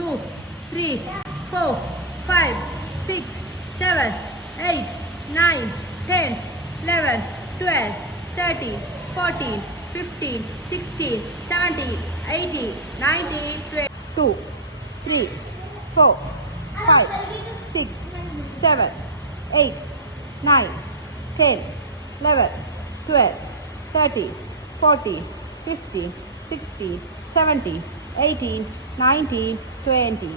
2, 3, 4, 5, 6, 7, 8, 9, 10, 11, 12, 13, 14, 15, 16, 17, 18, 19, 20. 2, 3, 4, 5, 6, 7, 8, 9, 10, 11, 12, 13, 14, 15, 16, 17, 18, 19, 20.